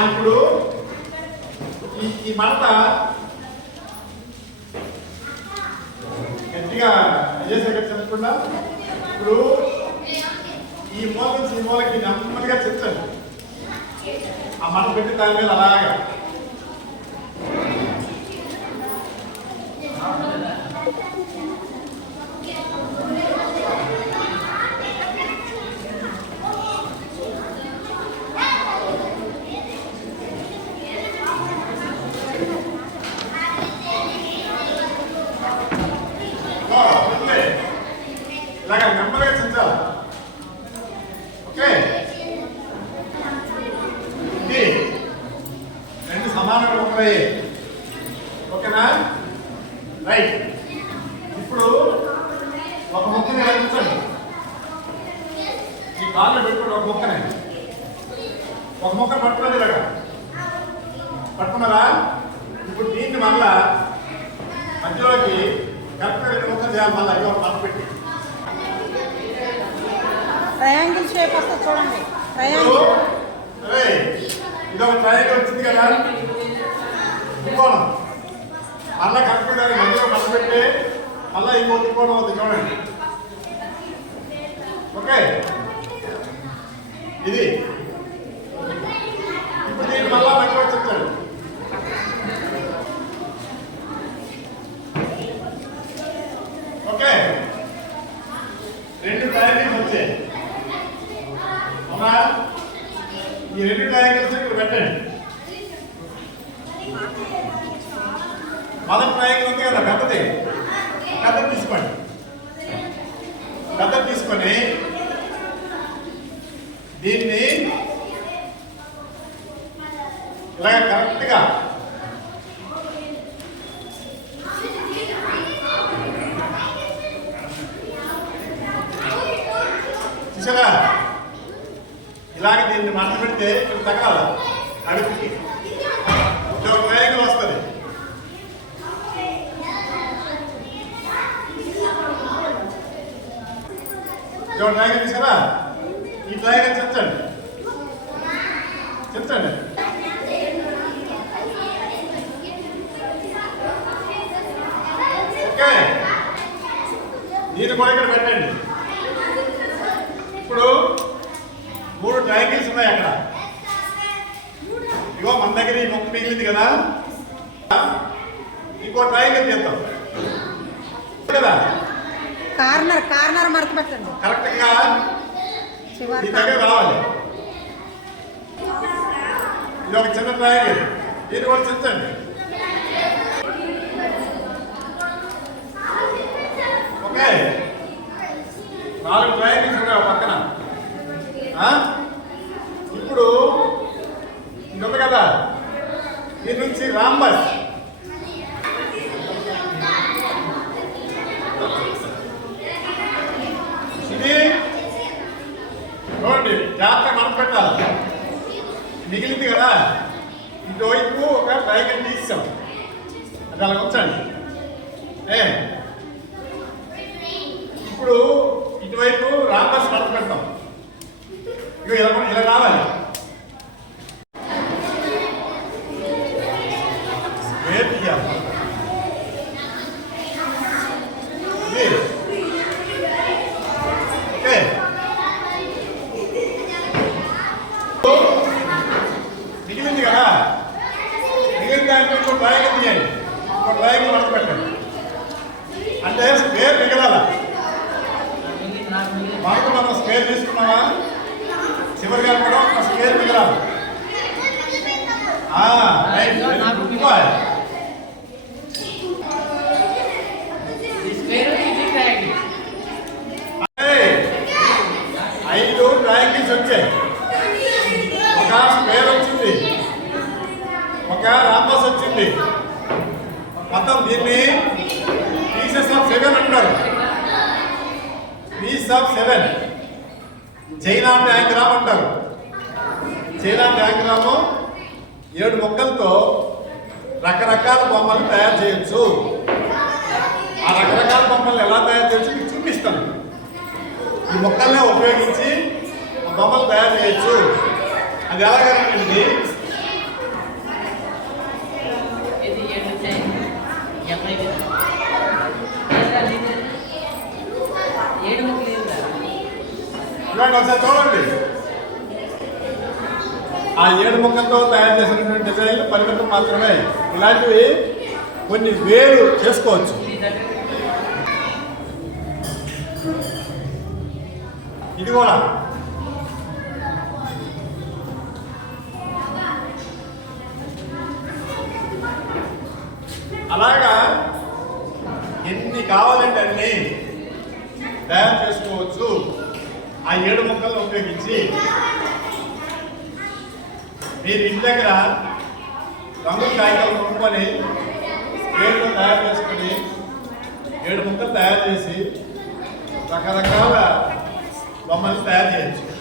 ఇప్పుడు ఈ మడత గట్టిగా చేసే చదవకుండా ఇప్పుడు ఈ మూల నుంచి ఈ మూలకి నెమ్మదిగా చెప్తాను. ఆ మడత పెట్టి దాని మీద అలాగా ఇలాగా నెమ్మదిగా చెందాలి. ఓకే, ఇది రెండు సమానంగా ఉంటాయి. ఓకేనా? రైట్. ఇప్పుడు ఒక ముక్కని రచించండి. ఈ కాళ్ళు పెట్టుకోండి. ఒక ముక్కనే పట్టుకోండి. ఇలాగా పట్టుకున్నారా? ఇప్పుడు దీన్ని మళ్ళా మధ్యలోకి కరెక్ట్గా రెండు ముక్కలు చేయాలి. మళ్ళీ అవి ఒక పట్టు పెట్టి ట్రయాంగిల్ షేప్ వస్తుంది చూడండి. ఇది ఒక ట్రయాంగిల్ వచ్చింది కదా, త్రికోణం. మళ్ళీ కరెక్ట్గా మధ్యలో పట్టు పెట్టి మళ్ళీ ఇంకో త్రికోణం అవుతుంది చూడండి. ఓకే, ఇది ఇప్పుడు దీన్ని మళ్ళా మధ్యలో చెప్తాడు. ఓకే, రెండు ట్రయాంగిల్స్ వచ్చాయి. అవునా? ఈ రెండు ట్రయాంగిల్స్ ఇక్కడ పెట్టండి. మొదటి ట్రయాంగిల్ ఉంది కదా, పెద్దది తీసుకోండి. పెద్దది తీసుకొని దీన్ని ఇలాగ కరెక్ట్గా చూసారా? ఇలాగ దీన్ని మడత పెడితే ఇక్కడ తగలాలి. అడుగుకి ఒక ట్రయాంగిల్ వస్తుంది. ట్రయాంగిల్ తీసారా? ఈ ట్రయాంగిల్ చెప్తాండి. ఓకే, దీన్ని కూడా ఇక్కడ పెట్టండి. ఇప్పుడు మూడు ట్రయాంగిల్స్ ఉన్నాయి అక్కడ. ఇగో మన దగ్గర ఈ ముక్క మిగిలింది కదా, ఇంకో ట్రయాంగిల్ చేద్దాం కదా. కార్నర్ మడత పెట్టండి. కరెక్ట్గా ఈ దగ్గర రావాలి. ఇది ఒక చిన్న ట్రయాంగిల్, దీన్ని కూడా చెప్తాండి. ఓకే, 4 ట్రయాంగిల్స్ ఉన్నాయి ఒక పక్కన. ఇప్పుడు ఇది ఉంది కదా, దీని నుంచి రాంబస్ ఇది చూడండి, జాగ్రత్తగా మనం పెట్టాలి. మిగిలింది కదా, ఇటువైపు ఒక ట్రయాంగిల్ తీసాం. అది అలా ఉంచండి. ఇప్పుడు ఇటువైపు రాంబస్ మడత పెడతాం. ఇక ఇలా రావాలి. ఓకే, మిగిలింది కదా, మిగిలిన దాంట్లో ఇంకో ట్రయాంగిల్ తీయండి. ఇంకో ట్రయాంగిల్ మడత పెట్టండి. అంటే స్క్వేర్ మిగలాల. మనకు మనం స్క్వేర్ తీసుకున్నామా, చివరిగా కూడా ఒక స్క్వేర్ మిగలాలి. ఐదు ట్రయాంగిల్స్ వచ్చాయి. ఒక స్క్వేర్ వచ్చింది, ఒక రాంబస్ వచ్చింది. మొత్తం దీన్ని పీసెస్ ఆఫ్ 7 అంటారు. పీస్ ఆఫ్ 7 చైనా ట్యాంగ్రామ్ అంటారు. చైనా ట్యాంగ్రాము 7 ముక్కలతో రకరకాల బొమ్మలు తయారు చేయొచ్చు. ఆ రకరకాల బొమ్మలు ఎలా తయారు చేయొచ్చు మీకు చూపిస్తాను. ఈ మొక్కల్నే ఉపయోగించి బొమ్మలు తయారు చేయొచ్చు. అది ఎలాగండి, ఇలాంటి ఒకసారి చూడండి. ఆ 7 ముక్కలతో తయారు చేసినటువంటి డిజైన్లు పరిమితం మాత్రమే. ఇలాంటివి కొన్ని వేలు చేసుకోవచ్చు. ఇది కూడా అలాగా ఎన్ని కావాలంటే అన్ని తయారు చేసుకోవచ్చు. ఆ 7 ముక్కలను ఉపయోగించి మీరు ఇంటి దగ్గర రంగు కాగితాలు కొనుక్కొని స్కేల్తో తయారు చేసుకొని 7 ముక్కలు తయారు చేసి రకరకాల బొమ్మలు తయారు చేయొచ్చు.